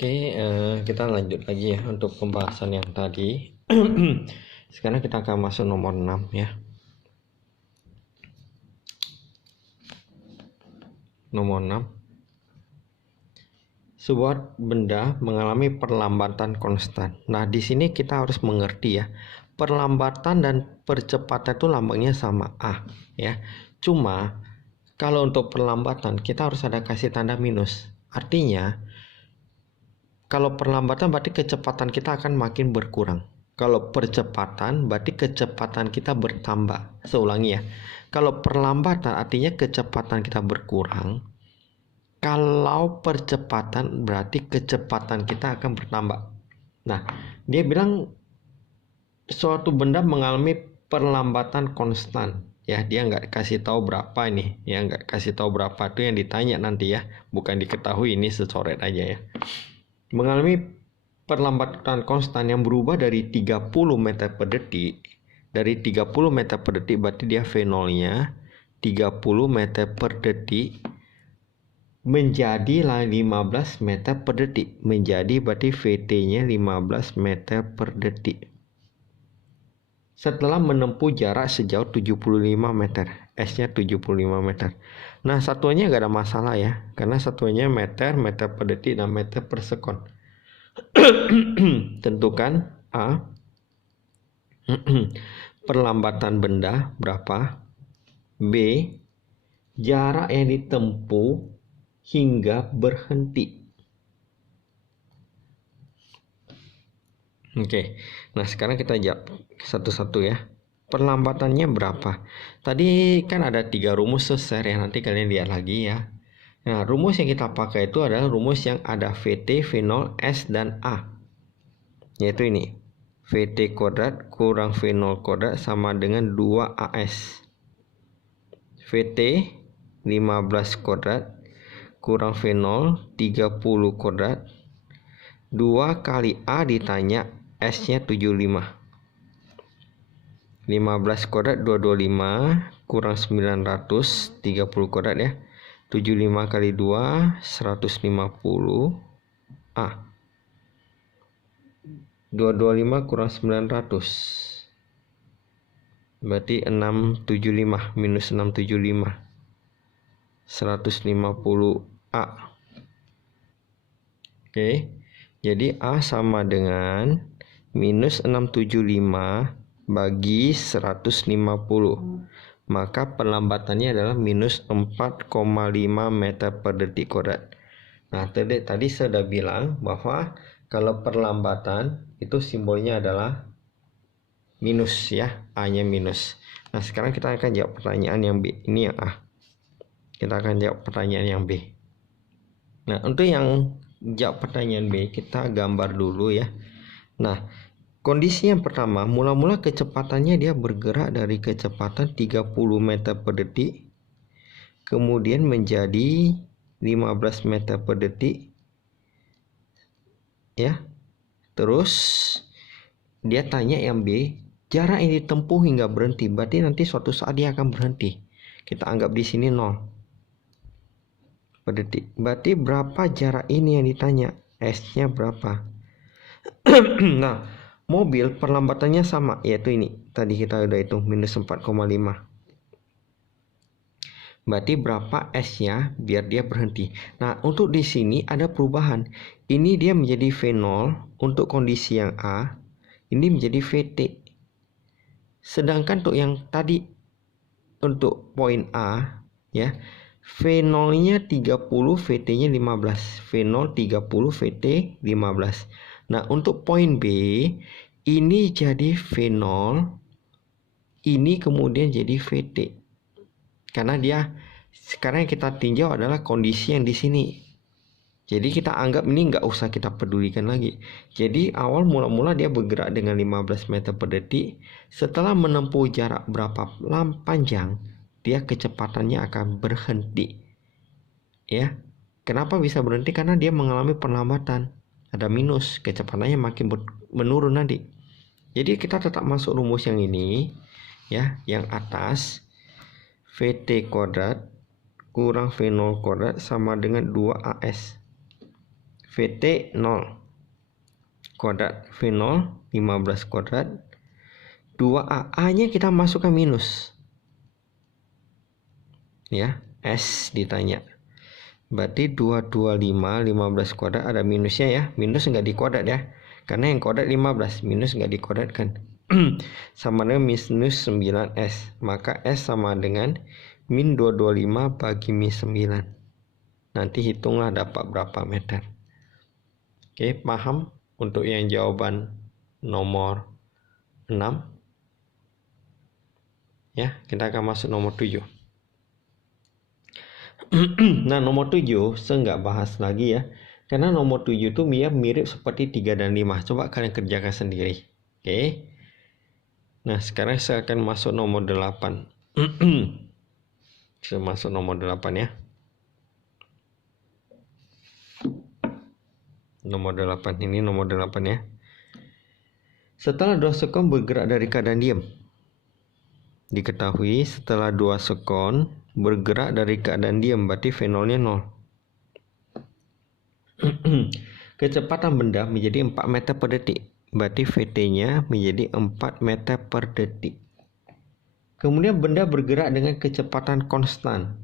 Kita lanjut lagi ya untuk pembahasan yang tadi. Sekarang kita akan masuk nomor 6 ya. Nomor 6. Sebuah benda mengalami perlambatan konstan. Nah, di sini kita harus mengerti ya. Perlambatan dan percepatan itu lambangnya sama A ya. Cuma kalau untuk perlambatan kita harus ada kasih tanda minus. Artinya kalau perlambatan berarti kecepatan kita akan makin berkurang. Kalau percepatan berarti kecepatan kita bertambah. Saya ulangi ya. Kalau perlambatan artinya kecepatan kita berkurang. Kalau percepatan berarti kecepatan kita akan bertambah. Nah, dia bilang suatu benda mengalami perlambatan konstan. Ya, dia nggak kasih tahu berapa ini. Ya, nggak kasih tahu berapa itu yang ditanya nanti ya. Bukan diketahui, ini secoret aja ya. Mengalami perlambatan konstan yang berubah dari 30 meter per detik. Dari 30 meter per detik berarti dia V0-nya 30 meter per detik menjadi 15 meter per detik. Menjadi berarti VT-nya 15 meter per detik. Setelah menempuh jarak sejauh 75 meter. S-nya 75 meter. Nah, satuannya nggak ada masalah ya. Karena satuannya meter, meter per detik, dan meter per sekon. Tentukan A. Perlambatan benda berapa? B. Jarak yang ditempuh hingga berhenti. Oke. Nah, sekarang kita jawab satu-satu ya. Perlambatannya berapa? Tadi kan ada 3 rumus share ya. Nanti kalian lihat lagi ya. Nah, rumus yang kita pakai itu adalah rumus yang ada VT, V0, S, dan A. Yaitu ini. VT kuadrat kurang V0 kuadrat sama dengan 2AS. VT 15 kuadrat kurang V0 30 kuadrat. 2 kali A ditanya S-nya 75. 15 kuadrat 225 kurang 900 30 kuadrat ya. 75 kali 2 150 A. 225 kurang 900 berarti 675 minus 675 150 A. Oke, jadi A sama dengan minus 675 bagi 150. Maka perlambatannya adalah minus 4,5 meter per detik kuadrat. Nah, tadi saya sudah bilang bahwa kalau perlambatan itu simbolnya adalah minus ya, A-nya minus. Nah, sekarang kita akan jawab pertanyaan yang B. Ini yang A. Kita akan jawab pertanyaan yang B. Nah, untuk yang jawab pertanyaan B, kita gambar dulu ya. Nah, kondisi yang pertama, mula-mula kecepatannya dia bergerak dari kecepatan 30 meter per detik, kemudian menjadi 15 meter per detik, ya. Terus dia tanya yang B, jarak yang ditempuh hingga berhenti. Berarti nanti suatu saat dia akan berhenti. Kita anggap di sini 0 per detik. Berarti berapa jarak ini yang ditanya? S-nya berapa? Nah, mobil perlambatannya sama, yaitu ini. Tadi kita udah hitung minus 4,5. Berarti berapa S-nya biar dia berhenti. Nah, untuk di sini ada perubahan. Ini dia menjadi V0 untuk kondisi yang A. Ini menjadi VT. Sedangkan untuk yang tadi untuk poin A ya, V0-nya 30, VT-nya 15. V0 30, VT 15. Nah, untuk poin B ini jadi V0, ini kemudian jadi VT. Karena dia sekarang yang kita tinjau adalah kondisi yang di sini. Jadi kita anggap ini nggak usah kita pedulikan lagi. Jadi awal mula-mula dia bergerak dengan 15 meter per detik. Setelah menempuh jarak berapa panjang, dia kecepatannya akan berhenti. Ya, kenapa bisa berhenti? Karena dia mengalami perlambatan. Ada minus, kecepatannya makin menurun nanti. Jadi kita tetap masuk rumus yang ini, ya, yang atas. VT kuadrat kurang V0 kuadrat sama dengan 2AS. VT 0 kuadrat, V0 15 kuadrat, 2A, A-nya kita masukkan minus. Ya, S ditanya. Berarti 225 15 kuadrat ada minusnya ya. Minus enggak dikuadrat ya. Karena yang kuadrat 15, minus enggak dikuadratkan. Sama dengan minus 9S. Maka S sama dengan min 225 bagi min 9. Nanti hitunglah dapat berapa meter. Oke, paham? Untuk yang jawaban nomor 6. Ya, kita akan masuk nomor 7. Nah, nomor 7 saya nggak bahas lagi ya. Karena nomor 7 itu mirip seperti 3 dan 5. Coba kalian kerjakan sendiri. Oke. Nah, sekarang saya akan masuk nomor 8. Saya masuk nomor 8 ya. Nomor 8 ini nomor 8 ya. Setelah 2 sekon bergerak dari keadaan diam. Diketahui setelah 2 sekon bergerak dari keadaan diam, berarti V0-nya 0. Kecepatan benda menjadi 4 meter per detik. Berarti VT-nya menjadi 4 meter per detik. Kemudian benda bergerak dengan kecepatan konstan.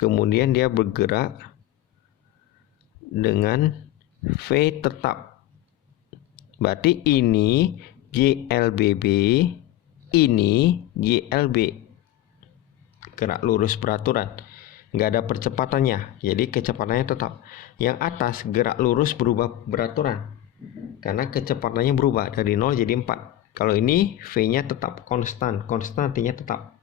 Kemudian dia bergerak dengan V tetap. Berarti ini GLBB, ini GLB. Gerak lurus beraturan. Nggak ada percepatannya, jadi kecepatannya tetap. Yang atas gerak lurus berubah beraturan. Karena kecepatannya berubah dari 0 jadi 4. Kalau ini V-nya tetap konstan. Konstan artinya tetap.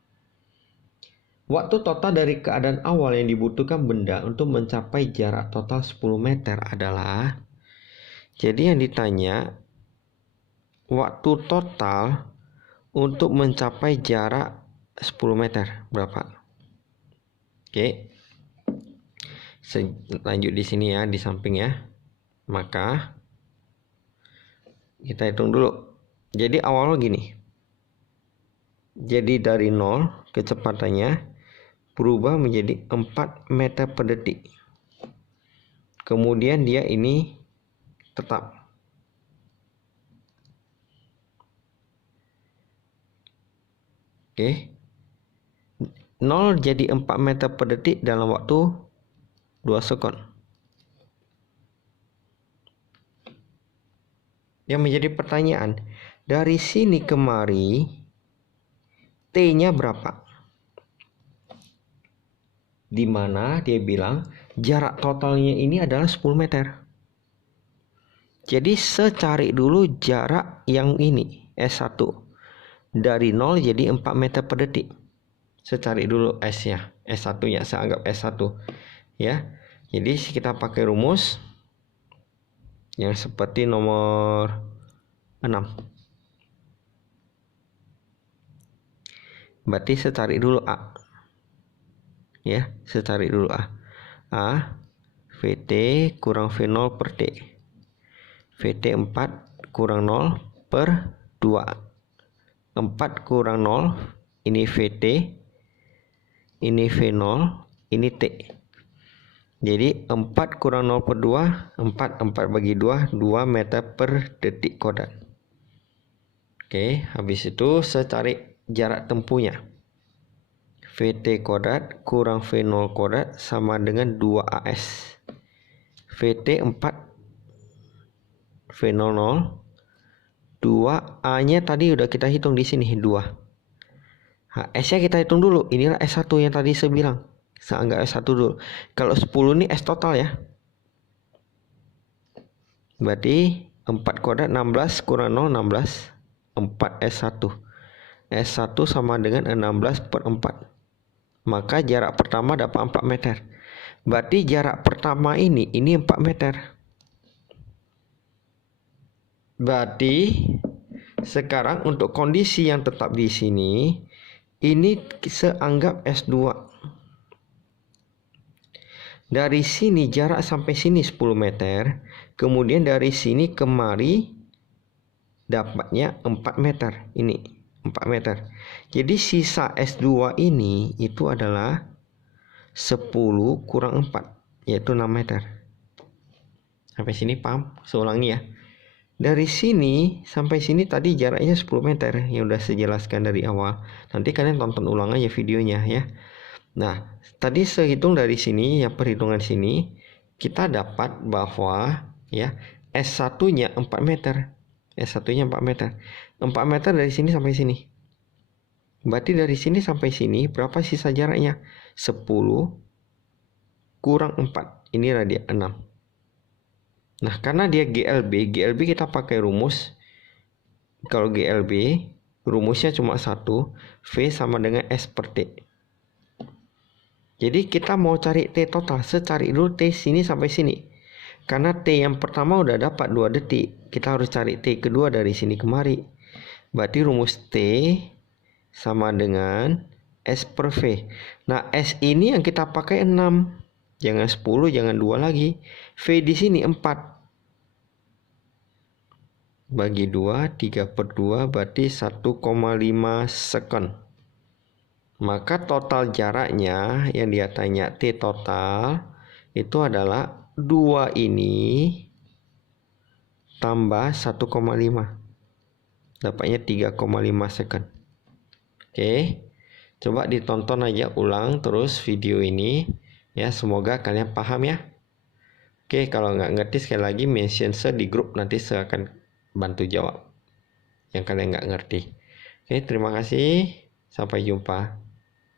Waktu total dari keadaan awal yang dibutuhkan benda untuk mencapai jarak total 10 meter adalah, jadi yang ditanya waktu total untuk mencapai jarak 10 meter berapa? Oke. Lanjut di sini ya, di samping ya. Maka kita hitung dulu. Jadi awalnya gini. Jadi dari 0 kecepatannya berubah menjadi 4 meter per detik. Kemudian dia ini tetap. Oke. 0 jadi 4 meter per detik dalam waktu 2 sekon. Yang menjadi pertanyaan, dari sini kemari T-nya berapa? Di mana dia bilang jarak totalnya ini adalah 10 meter. Jadi secari dulu jarak yang ini, S1. Dari 0 jadi 4 meter per detik. Secari dulu S-nya, S1-nya, saya anggap S1. Ya, jadi kita pakai rumus yang seperti nomor 6. Berarti secari dulu A. Ya, secari dulu A. A VT kurang V0 per T. VT 4 kurang 0 per 2. 4 kurang 0, ini VT, ini V0, ini T. Jadi 4 kurang 0 per 2, 4 bagi 2, 2 meter per detik kuadrat. Oke, habis itu saya cari jarak tempuhnya. VT kuadrat kurang V0 kuadrat sama dengan 2AS. VT 4, V0 0, 2A-nya tadi udah kita hitung di sini 2. S-nya kita hitung dulu. Inilah S1 yang tadi saya bilang. Saya anggap S1 dulu. Kalau 10 ini S total ya. Berarti 4 kuadrat 16 kurang 0 16. 4 S1. S1 sama dengan 16 per 4. Maka jarak pertama dapat 4 meter. Berarti jarak pertama ini 4 meter. Berarti sekarang untuk kondisi yang tetap di sini, ini saya anggap S2. Dari sini jarak sampai sini 10 meter. Kemudian dari sini kemari dapatnya 4 meter. Ini 4 meter. Jadi sisa S2 ini itu adalah 10 kurang 4. Yaitu 6 meter. Sampai sini paham? Seulangi ya. Dari sini sampai sini tadi jaraknya 10 meter yang udah saya jelaskan dari awal. Nanti kalian tonton ulang aja videonya ya. Nah, tadi saya hitung dari sini, ya perhitungan sini, kita dapat bahwa ya S1-nya 4 meter. S1-nya 4 meter. 4 meter dari sini sampai sini. Berarti dari sini sampai sini berapa sisa jaraknya? 10 kurang 4. Ini radius 6. Nah, karena dia GLB kita pakai rumus. Kalau GLB, rumusnya cuma 1, V sama dengan S per T. Jadi kita mau cari T total, secari dulu T sini sampai sini. Karena T yang pertama udah dapat 2 detik, kita harus cari T kedua dari sini kemari. Berarti rumus T sama dengan S per V. Nah, S ini yang kita pakai 6. Jangan 10, jangan 2 lagi. V di sini 4. Bagi 2, 3 per 2 berarti 1,5 second. Maka total jaraknya yang dia tanya T total itu adalah 2 ini tambah 1,5. Dapatnya 3,5 second. Oke. Coba ditonton aja ulang terus video ini. Ya, semoga kalian paham ya. Oke, kalau nggak ngerti sekali lagi mention saya di grup, nanti saya akan bantu jawab yang kalian nggak ngerti. Oke, terima kasih. Sampai jumpa.